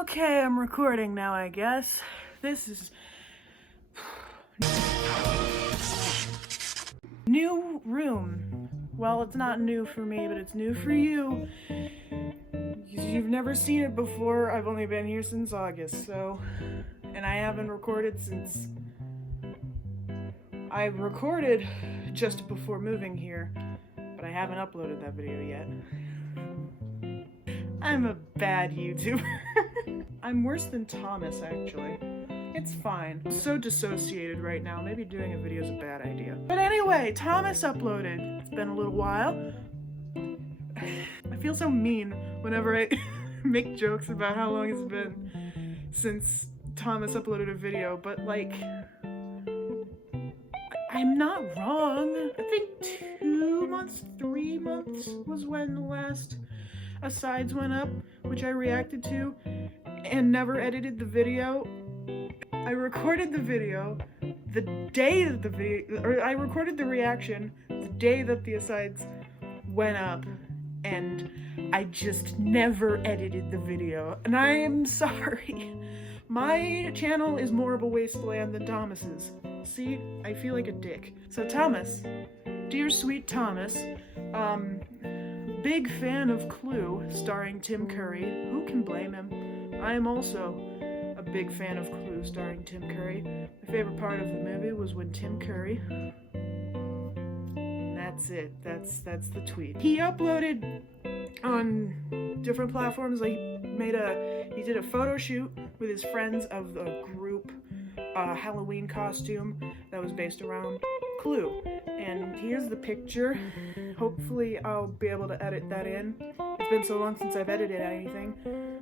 Okay, I'm recording now, I guess. This is new room. Well, it's not new for me, but it's new for you. You've never seen it before. I've only been here since August, and I haven't recorded since I recorded just before moving here, but I haven't uploaded that video yet. I'm a bad YouTuber. I'm worse than Thomas, actually. It's fine. I'm so dissociated right now. Maybe doing a video is a bad idea. But anyway, Thomas uploaded. It's been a little while. I feel so mean whenever I make jokes about how long it's been since Thomas uploaded a video, but like, I'm not wrong. I think 2 months, 3 months was when the last asides went up, which I reacted to and never edited the video. I recorded the video the day that the video, or I recorded the reaction the day that the asides went up, and I just never edited the video, and I am sorry. My channel is more of a wasteland than Thomas's. See, I feel like a dick. So Thomas, dear sweet Thomas, big fan of Clue, starring Tim Curry. Who can blame him? I am also a big fan of Clue, starring Tim Curry. My favorite part of the movie was when Tim Curry... And that's it. That's the tweet. He uploaded on different platforms. Like, he did a photo shoot with his friends of the group Halloween costume that was based around Clue. And here's the picture. Hopefully I'll be able to edit that in. It's been so long since I've edited anything.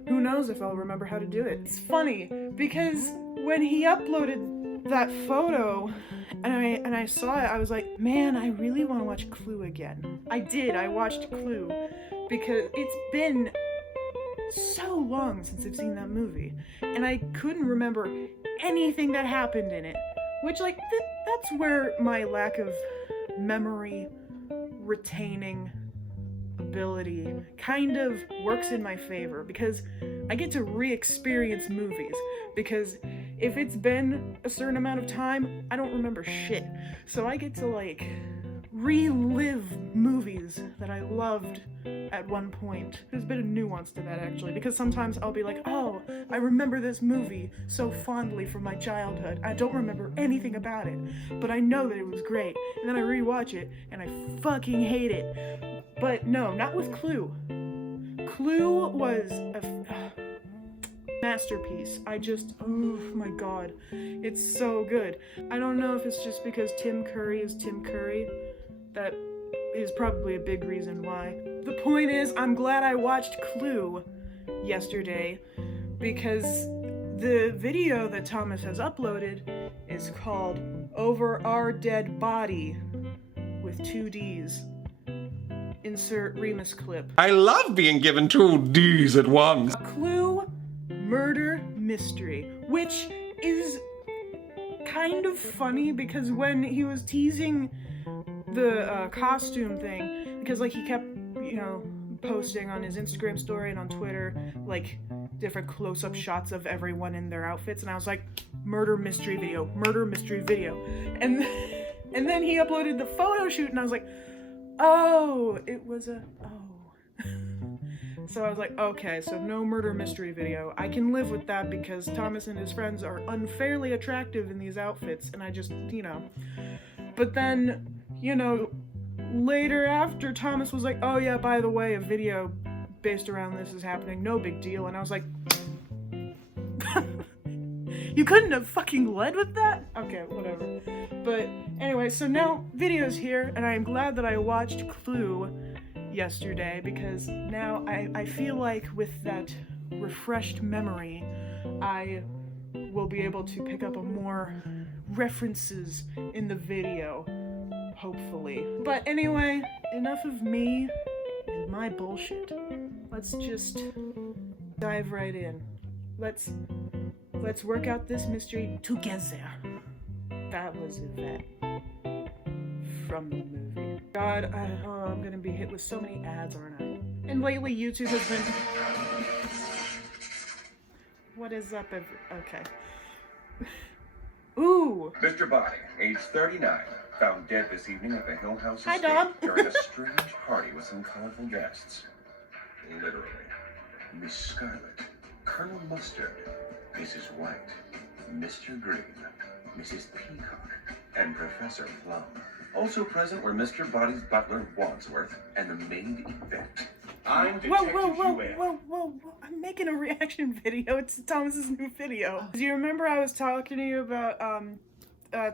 Who knows if I'll remember how to do it. It's funny because when he uploaded that photo and I saw it, I was like, man, I really want to watch Clue again. I did. I watched Clue because it's been so long since I've seen that movie, and I couldn't remember anything that happened in it, which, like, that's where my lack of memory retaining ability kind of works in my favor, because I get to re-experience movies, because if it's been a certain amount of time, I don't remember shit, so I get to, like, relive movies that I loved at one point. There's a bit of nuance to that, actually, because sometimes I'll be like, oh, I remember this movie so fondly from my childhood. I don't remember anything about it, but I know that it was great, and then I rewatch it, and I fucking hate it. But no, not with Clue. Clue was a masterpiece. Oh my god, it's so good. I don't know if it's just because Tim Curry is Tim Curry. That is probably a big reason why. The point is, I'm glad I watched Clue yesterday, because the video that Thomas has uploaded is called Over Our Dead Body with 2 Ds. Insert Remus clip. I love being given 2 Ds at once. A Clue murder mystery, which is kind of funny because when he was teasing the costume thing, because like he kept, posting on his Instagram story and on Twitter, like, different close-up shots of everyone in their outfits, and I was like, murder mystery video, and then he uploaded the photo shoot, and I was like, oh, it was so I was like, okay, so no murder mystery video. I can live with that because Thomas and his friends are unfairly attractive in these outfits, and I just, but then, later after, Thomas was like, oh yeah, by the way, a video based around this is happening, no big deal, and I was like, you couldn't have fucking led with that? Okay, whatever. But anyway, so now video's here, and I am glad that I watched Clue yesterday, because now I feel like with that refreshed memory, I will be able to pick up on more references in the video, hopefully. But anyway, enough of me and my bullshit. Let's just dive right in. Let's work out this mystery together. That was Yvette from the movie. God, I'm gonna be hit with so many ads, aren't I? And lately YouTube has been What is up, okay. Ooh. Mr. Boddy, age 39, found dead this evening at the Hill House Hi, estate Dom. during a strange party with some colorful guests. Literally. Miss Scarlet, Colonel Mustard, Mrs. White, Mr. Green, Mrs. Peacock, and Professor Plum. Also present were Mr. Boddy's butler, Wadsworth, and the maid, Yvette. I'm Detective Whoa. I'm making a reaction video. It's Thomas's new video. Do you remember I was talking to you about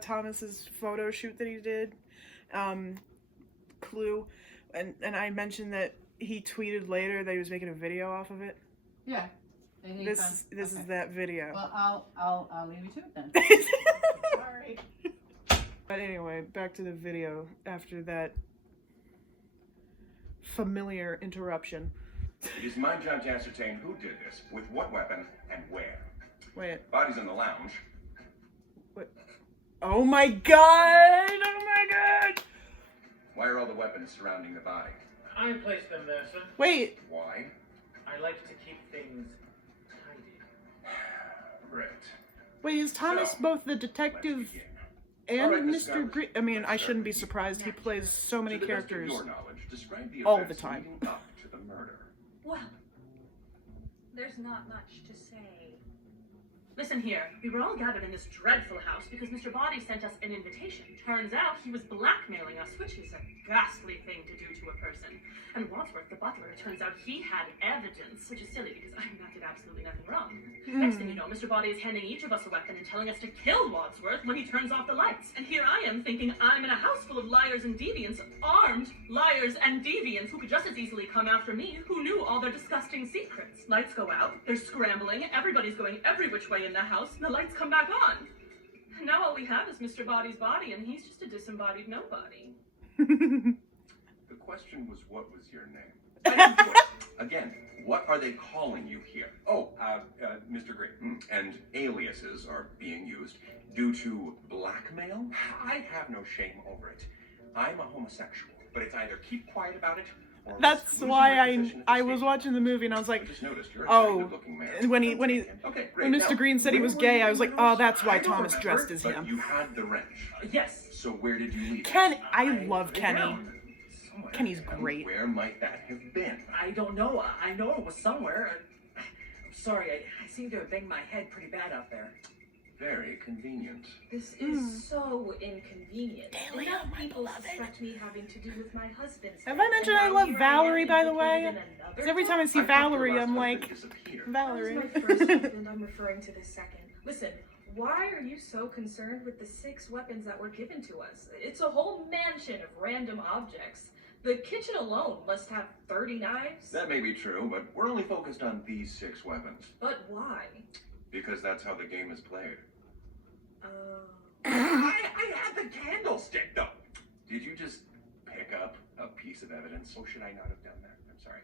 Thomas's photo shoot that he did? Clue. And I mentioned that he tweeted later that he was making a video off of it. Yeah. This is that video. Well, I'll leave you to it then. Sorry. But anyway, back to the video after that familiar interruption. It is my job to ascertain who did this, with what weapon, and where. Wait. Body's in the lounge. What? Oh my god! Oh my god! Why are all the weapons surrounding the body? I placed them there, sir. Wait. Why? I like to keep things tidy. Right. Wait, is Thomas So, both the Let's detective begin. and All right, Miss Mr. Scarlet, Green? I mean, let's I start shouldn't be with you. surprised. He plays so many To the best of characters. your knowledge, describe the all the events time. leading up to the murder. Well, there's not much to say. Listen here, we were all gathered in this dreadful house because Mr. Boddy sent us an invitation. Turns out he was blackmailing us, which is a ghastly thing to do to a person. And Wadsworth, the butler, it turns out he had evidence, which is silly because I did absolutely nothing wrong. Next thing you know, Mr. Boddy is handing each of us a weapon and telling us to kill Wadsworth when he turns off the lights. And here I am thinking I'm in a house full of liars and deviants, armed liars and deviants who could just as easily come after me, who knew all their disgusting secrets. Lights go out, they're scrambling, everybody's going every which way in the house, and the lights come back on. And now all we have is Mr. Boddy's body, and he's just a disembodied nobody. The question was, what was your name? I didn't do it. Again, what are they calling you here? Oh, Mr. Green. And aliases are being used due to blackmail? I have no shame over it. I'm a homosexual, but it's either keep quiet about it or That's losing why my position at the I was station. watching the movie and I was like, I just noticed you're a oh, very good-looking man. and when he Okay, great. when Mr. Now, Green said he where was were gay, you I was like, when oh, those- that's why I don't Thomas remember, dressed as but him. You had the wrench. Yes. So where did you leave it? I love Kenny. Somewhere. Kenny's And great. Where might that have been? I don't know. I know it was somewhere. I'm sorry. I seem to have banged my head pretty bad out there. Very convenient. This is so inconvenient. Elliott, Enough my people beloved. suspect me having to do with my husband's Have death, I mentioned and I now love here Valerie, am by the way? implicated in another Because every time I see I thought your Valerie, last I'm husband like, disappeared. Valerie. That was my first husband I'm referring to this second. Listen, why are you so concerned with the 6 weapons that were given to us? It's a whole mansion of random objects. The kitchen alone must have 30 knives. That may be true, but we're only focused on these 6 weapons. But why? Because that's how the game is played. I had the candlestick, though. Did you just pick up a piece of evidence? Or should I not have done that? I'm sorry.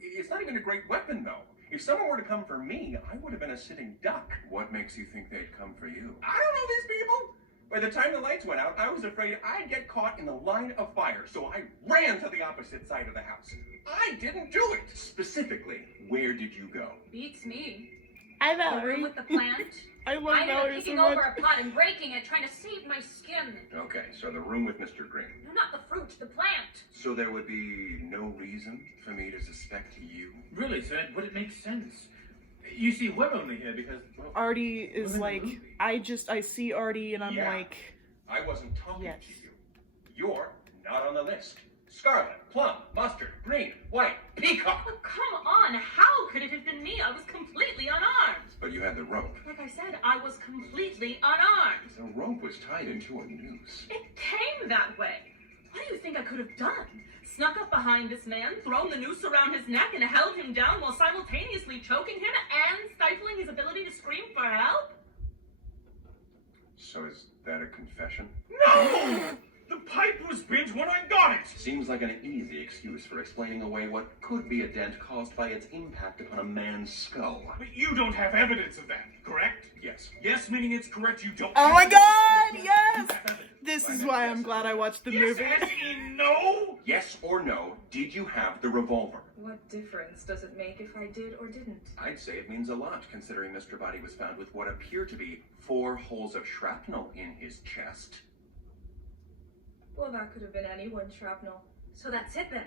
It's not even a great weapon, though. If someone were to come for me, I would have been a sitting duck. What makes you think they'd come for you? I don't know these people. By the time the lights went out, I was afraid I'd get caught in the line of fire, so I ran to the opposite side of the house. I didn't do it. Specifically, where did you go? Beats me. Hi, The room Valerie. with the plant. I love I ended up Valerie so kicking much. over a pot and breaking it, trying to save my skin. Okay, so the room with Mr. Green. No, not the fruit, the plant. So there would be no reason for me to suspect you? Really, sir? Would it make sense? You see, we're only here because, well, Artie is Women like, movie. I see Artie and I'm Yeah. like, I wasn't talking Yes. to you. You're not on the list. Scarlet, Plum, Mustard, Green, White, Peacock. Oh, come on, how could it have been me? I was completely unarmed. But you had the rope. Like I said, I was completely unarmed. The rope was tied into a noose. It came that way. What do you think I could have done? Snuck up behind this man, thrown the noose around his neck, and held him down while simultaneously choking him and stifling his ability to scream for help? So is that a confession? no! The pipe was bent when I got it. Seems like an easy excuse for explaining away what could be a dent caused by its impact upon a man's skull. But you don't have evidence of that, correct? Yes. Yes, meaning it's correct. You don't. oh have my evidence. god, You yes! have evidence. This is why I'm glad I watched the Yes, movie. as in no. Yes or no, did you have the revolver? What difference does it make if I did or didn't? I'd say it means a lot, considering Mr. Boddy was found with what appear to be 4 holes of shrapnel in his chest. Well, that could have been anyone's shrapnel. So that's it then.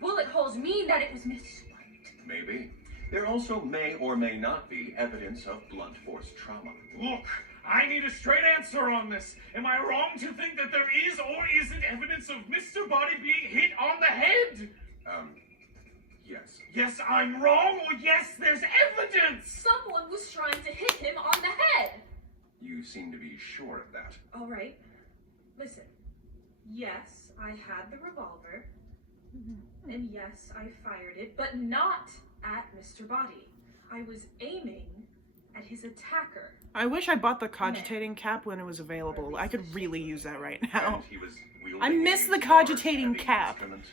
Bullet holes mean that it was Miss White. Maybe. There also may or may not be evidence of blunt force trauma. Look, I need a straight answer on this. Am I wrong to think that there is or isn't evidence of Mr. Boddy being hit on the head? Yes. Yes, I'm wrong, or yes, there's evidence! Someone was trying to hit him on the head! You seem to be sure of that. All right. Listen. Yes, I had the revolver. And yes, I fired it, but not at Mr. Boddy. I was aiming at his attacker. I wish I bought the cogitating cap when it was available. I could really use that right now. And he was wielding I miss a the large, cogitating heavy cap. instrument.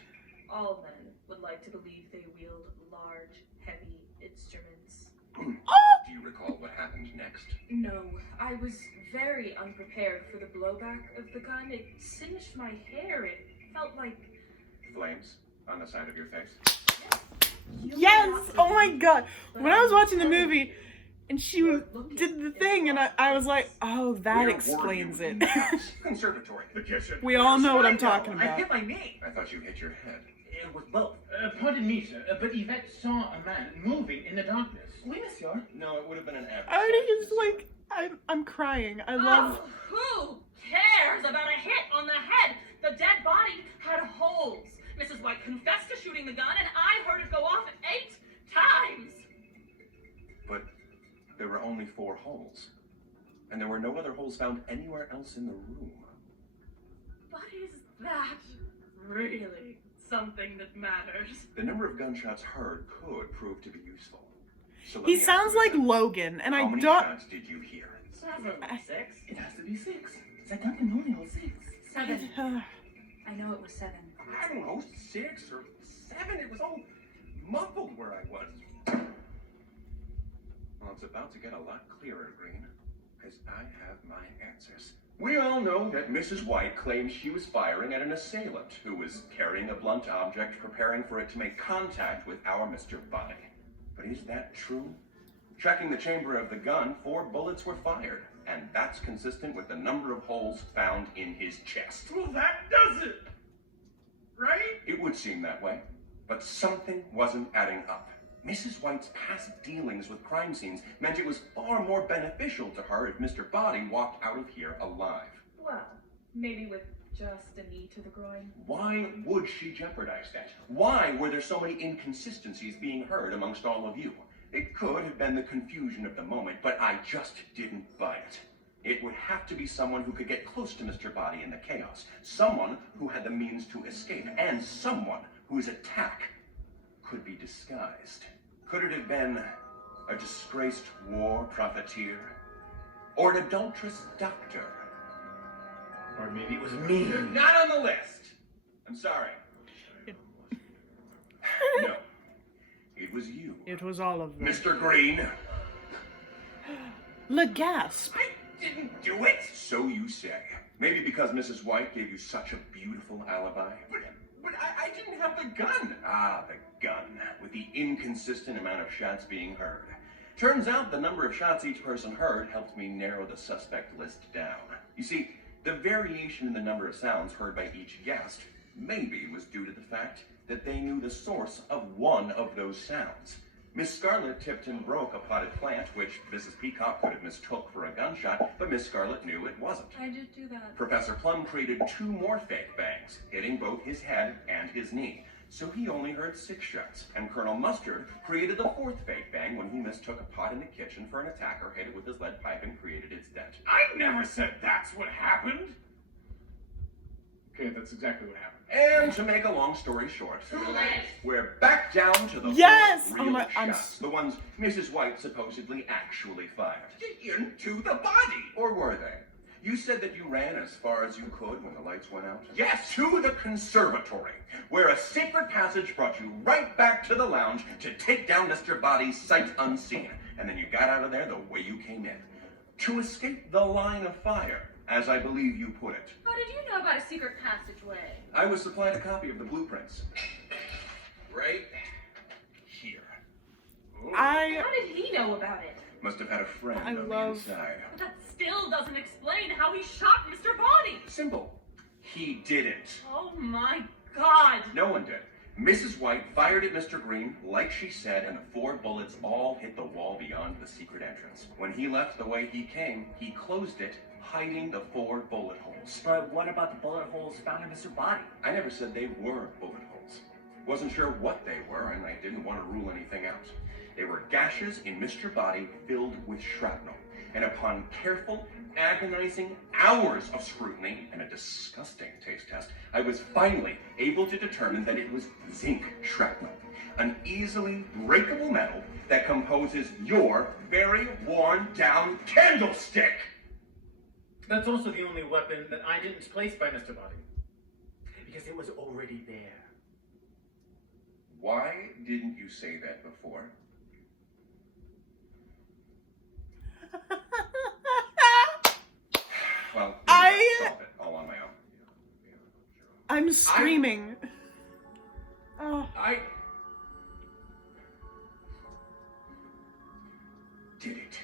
All men would like to believe they wield large, heavy instruments. Do you recall what happened next? No, I was very unprepared for the blowback of the gun. It singed my hair. It felt like... Flames on the side of your face? Yes! Oh my god! When I was watching the movie and she did the thing and I was like, oh, that Where explains were you in it. the house? Conservatory. The kitchen. We all know what I'm I talking about. hit my knee. I thought you hit your head. It was both. Pardon me, sir, but Yvette saw a man moving in the darkness. Oui, monsieur. No, it would have been an average. Artie is like, I'm crying. I love... Oh, who cares about a hit on the head? The dead body had holes. Mrs. White confessed to shooting the gun, and I heard it go off 8 times. But there were only 4 holes. And there were no other holes found anywhere else in the room. But is that really something that matters? The number of gunshots heard could prove to be useful. So let He me ask sounds you like again. Logan, and How I many don't... shots did you hear? 7. 6. It has to be 6. That gun can only hold 6. 7. I know it was 7. I don't know, 6 or 7. It was all muffled where I was. Well, it's about to get a lot clearer, Green, because I have my answers. We all know that Mrs. White claimed she was firing at an assailant who was carrying a blunt object, preparing for it to make contact with our Mr. Boddy. But is that true? Checking the chamber of the gun, 4 bullets were fired, and that's consistent with the number of holes found in his chest. Well, that does it! Right? It would seem that way, but something wasn't adding up. Mrs. White's past dealings with crime scenes meant it was far more beneficial to her if Mr. Boddy walked out of here alive. Well, maybe with just a knee to the groin. Why would she jeopardize that? Why were there so many inconsistencies being heard amongst all of you? It could have been the confusion of the moment, but I just didn't buy it. It would have to be someone who could get close to Mr. Boddy in the chaos, someone who had the means to escape, and someone whose attack could be disguised. Could it have been a disgraced war profiteer? Or an adulterous doctor? Or maybe it was me. You're not on the list! I'm sorry. No. It was you. It was all of them. Mr. Green. Le gasp. I didn't do it! So you say. Maybe because Mrs. White gave you such a beautiful alibi? But I didn't have the gun. Ah, the gun. With the inconsistent amount of shots being heard. Turns out the number of shots each person heard helped me narrow the suspect list down. You see, the variation in the number of sounds heard by each guest maybe was due to the fact that they knew the source of one of those sounds. Miss Scarlet tipped and broke a potted plant, which Mrs. Peacock could have mistook for a gunshot, but Miss Scarlet knew it wasn't. I did do that. Professor Plum created 2 more fake bangs, hitting both his head and his knee. So he only heard 6 shots. And Colonel Mustard created the 4th fake bang when he mistook a pot in the kitchen for an attacker, hit it with his lead pipe, and created its dent. I never said that's what happened. Okay, that's exactly what happened. And to make a long story short, we're back down to the Yes! 4 Oh real my- I'm shots, the ones Mrs. White supposedly actually fired. Into the body! Or were they? You said that you ran as far as you could when the lights went out? Yes, to the conservatory, where a secret passage brought you right back to the lounge to take down Mr. Boddy's sight unseen. And then you got out of there the way you came in. To escape the line of fire, as I believe you put it. How did you know about a secret passageway? I was supplied a copy of the blueprints. Right How did he know about it? Must have had a friend I on love- the inside. But that still doesn't explain how he shot Mr. Boddy. Simple. He didn't. Oh my God. No one did. Mrs. White fired at Mr. Green, like she said, and the 4 bullets all hit the wall beyond the secret entrance. When he left the way he came, he closed it, hiding the 4 bullet holes. But what about the bullet holes found in Mr. Boddy? I never said they were bullet holes. Wasn't sure what they were, and I didn't want to rule anything out. They were gashes in Mr. Boddy filled with shrapnel. And upon careful, agonizing hours of scrutiny and a disgusting taste test, I was finally able to determine that it was zinc shrapnel, an easily breakable metal that composes your very worn-down candlestick. That's also the only weapon that I didn't place by Mr. Boddy. Because it was already there. Why didn't you say that before? Well, I- solve it all on my own. I'm screaming. Oh. I did it.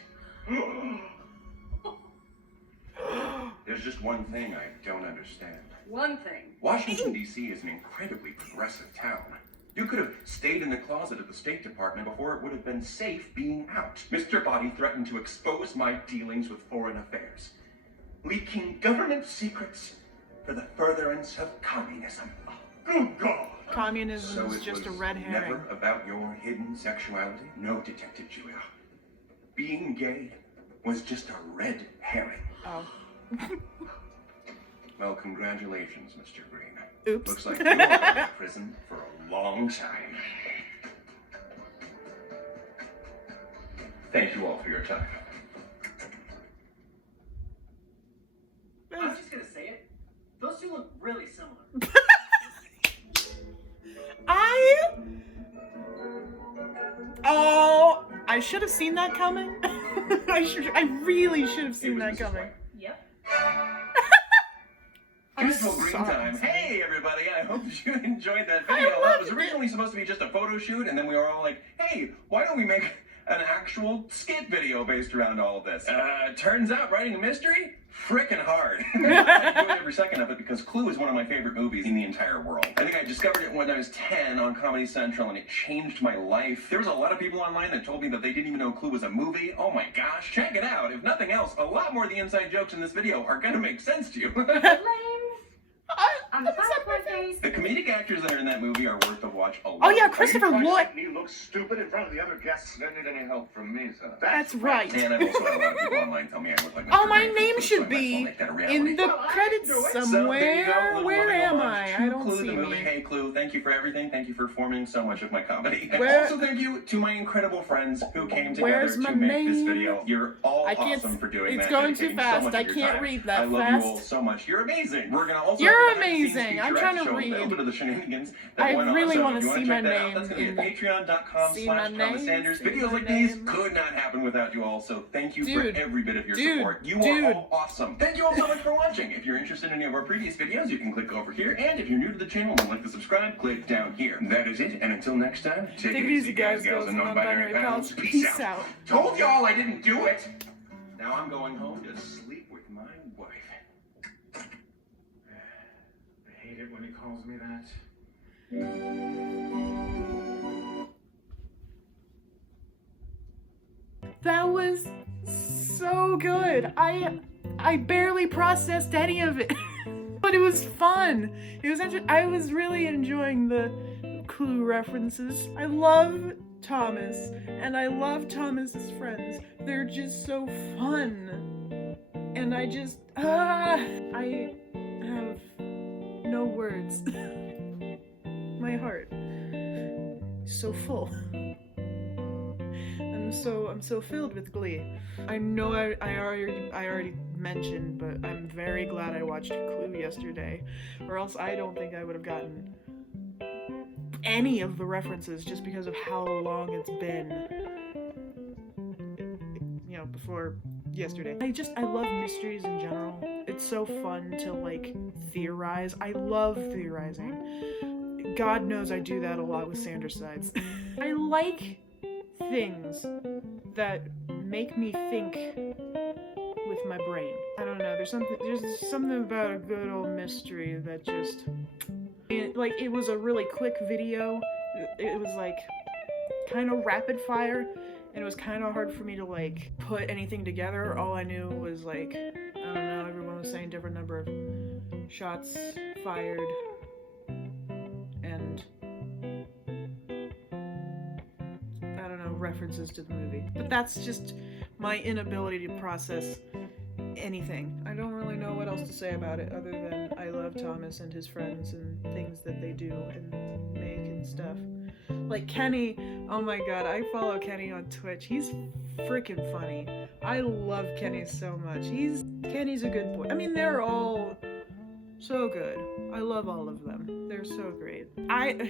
There's just one thing I don't understand. One thing. Washington, D.C. is an incredibly progressive town. You could have stayed in the closet at the State Department before it would have been safe being out. Mr. Boddy threatened to expose my dealings with foreign affairs, leaking government secrets for the furtherance of communism. Good God! Communism So is it just a was red herring. never about your hidden sexuality? No, Detective Julia. Being gay was just a red herring. Oh. Well, congratulations, Mr. Green. Oops. Looks like you'll be in prison for a long time. Thank you all for your time. I'm just gonna say it. Those two look really similar. I should have seen that coming. I really should have It seen was that Mrs. coming. White. Yep. I'm Beautiful green sorry. time. Hey, everybody. I hope you enjoyed that video. Well, it was originally supposed to be just a photo shoot, and then we were all like, hey, why don't we make an actual skit video based around all of this? Turns out writing a mystery? Frickin' hard. I enjoyed every second of it because Clue is one of my favorite movies in the entire world. I think I discovered it when I was 10 on Comedy Central, and it changed my life. There was a lot of people online that told me that they didn't even know Clue was a movie. Oh my gosh, check it out. If nothing else, a lot more of the inside jokes in this video are gonna make sense to you. I'm fine with face. The comedic actors that are in that movie are worth a watch a lot. Oh yeah, Christopher Lloyd. Me look stupid in front of the other guests. Don't need any help from me, sir. That's right. And I've also had a lot of people online tell me I look like Mr. Oh, my Green, name so I should might as well be make that a reality. in the Well, I credits can do it. So, there you go, somewhere. little Where moving am along I? to I don't Clue, see the movie. me. Hey Clue, thank you for everything. Thank you for forming so much of my comedy. And Where- also thank you to my incredible friends who came together Where's to my make this name? video. You're all I can't- awesome for doing it's that. going too dedicating so fast. much I of your can't time. read that I love fast. you all so much. You're amazing. We're gonna also You're have a behind-the-scenes amazing. I'm featurette trying to showing a read. little bit of the shenanigans that I went on. really So wanna if you see check my that out, name that's gonna be in at the- patreon.com/Thomas See my name, Sanders. see Videos my like these name. could not happen without you all, so thank you Dude, for every bit of your dude, support. You dude. are all awesome. Thank you all so much for watching. If you're interested in any of our previous videos, you can click over here, and if you're new to the channel and would like to subscribe, click down here. That is it, and until next time, take it easy, guys, gals, and non-binary pals. Peace out. Told y'all I didn't do it. Now I'm going home to sleep with my wife. I hate it when he calls me that. That was so good. I barely processed any of it, but it was fun. It was I was really enjoying the Clue references. I love Thomas, and I love Thomas's friends. They're just so fun, and I have no words. My heart is so full. I'm so filled with glee. I know I already mentioned, but I'm very glad I watched Clue yesterday, or else I don't think I would have gotten any of the references just because of how long it's been, you know, before yesterday. I love mysteries in general. It's so fun to like theorize. I love theorizing. God knows I do that a lot with Sanders Sides. I like things that make me think with my brain. I don't know, there's something about a good old mystery that just, it was a really quick video. It was like kind of rapid fire, and it was kind of hard for me to like put anything together. All I knew was like, I don't know, everyone was saying different number of shots fired, and I don't know, references to the movie. But that's just my inability to process anything. I don't really know what else to say about it other than I love Thomas and his friends and things that they do and make and stuff. Like Kenny, oh my god, I follow Kenny on Twitch. He's freaking funny. I love Kenny so much. Kenny's a good boy. I mean, they're all so good. I love all of them. They're so great.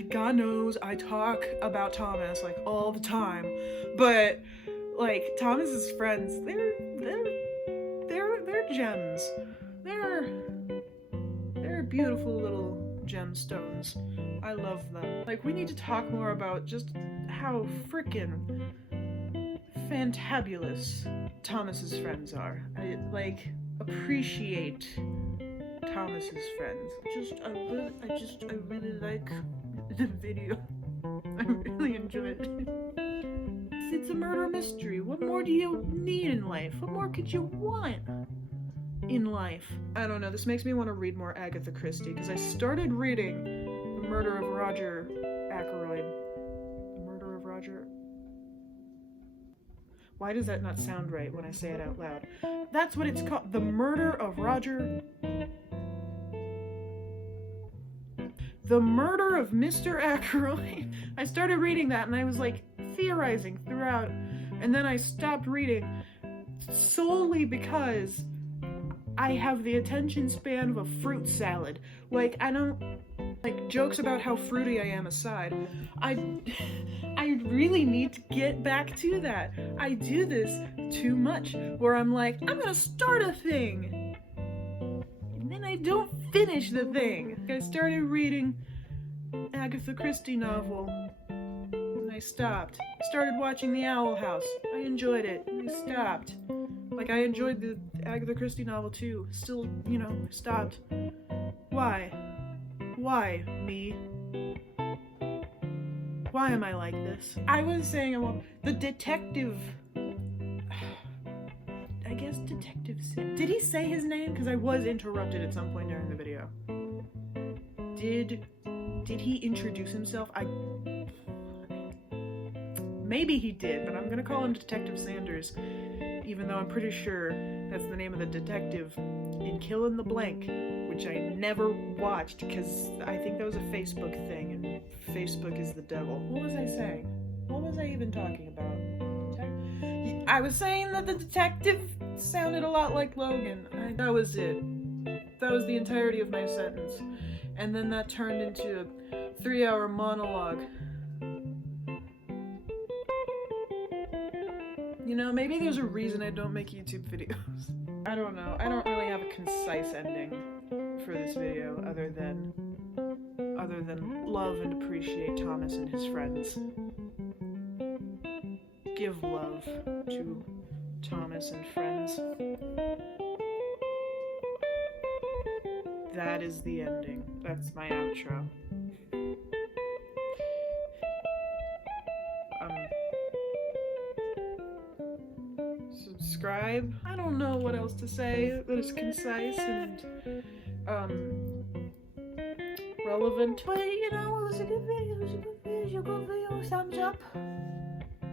God knows I talk about Thomas like all the time, but like Thomas's friends, they're gems. They're beautiful little gemstones. I love them. Like, we need to talk more about just how frickin' fantabulous Thomas's friends are. I like appreciate Thomas's friends. I really like the video. I really enjoyed it. It's a murder mystery. What more do you need in life? What more could you want in life? I don't know, this makes me want to read more Agatha Christie, because I started reading The Murder of Roger Ackroyd. The Murder of Roger... Why does that not sound right when I say it out loud? That's what it's called. The Murder of Roger... The Murder of Mr. Ackroyd. I started reading that and I was like theorizing throughout, and then I stopped reading solely because I have the attention span of a fruit salad. Like, I don't, like, jokes about how fruity I am aside, I really need to get back to that. I do this too much, where I'm like, I'm gonna start a thing, and then I don't finish the thing. I started reading Agatha Christie novel, and I stopped. I started watching The Owl House. I enjoyed it, and I stopped. Like, I enjoyed the Agatha Christie novel too. Still, you know, stopped. Why? Why, me? Why am I like this? I was saying, well, the detective... I guess Detective... Did he say his name? Because I was interrupted at some point during the video. Did he introduce himself? Maybe he did, but I'm gonna call him Detective Sanders, even though I'm pretty sure that's the name of the detective in Kill in the Blank, which I never watched because I think that was a Facebook thing, and Facebook is the devil. What was I saying? What was I even talking about? I was saying that the detective sounded a lot like Logan. That was it. That was the entirety of my sentence. And then that turned into a 3-hour monologue. You know, maybe there's a reason I don't make YouTube videos. I don't know. I don't really have a concise ending for this video other than love and appreciate Thomas and his friends. Give love to Thomas and friends. That is the ending. That's my outro. Subscribe. I don't know what else to say that is concise and relevant. But you know, it was a good video. It was a good video. Thumbs up.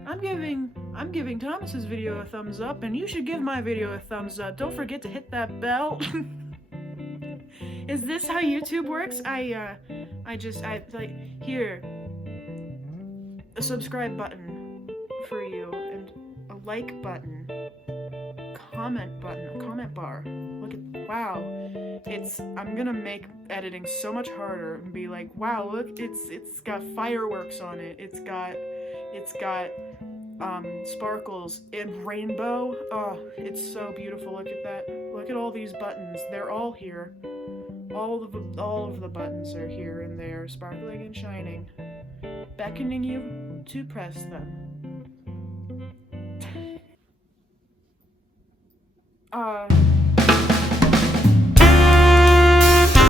I'm giving Thomas's video a thumbs up, and you should give my video a thumbs up. Don't forget to hit that bell. Is this how YouTube works? I like, here, a subscribe button for you, and a like button, comment button, a comment bar. Look at, wow, I'm gonna make editing so much harder and be like, wow, look, it's got fireworks on it, it's got sparkles and rainbow. Oh, it's so beautiful. Look at that. Look at all these buttons. They're all here. All of the buttons are here, and they're sparkling and shining, beckoning you to press them. uh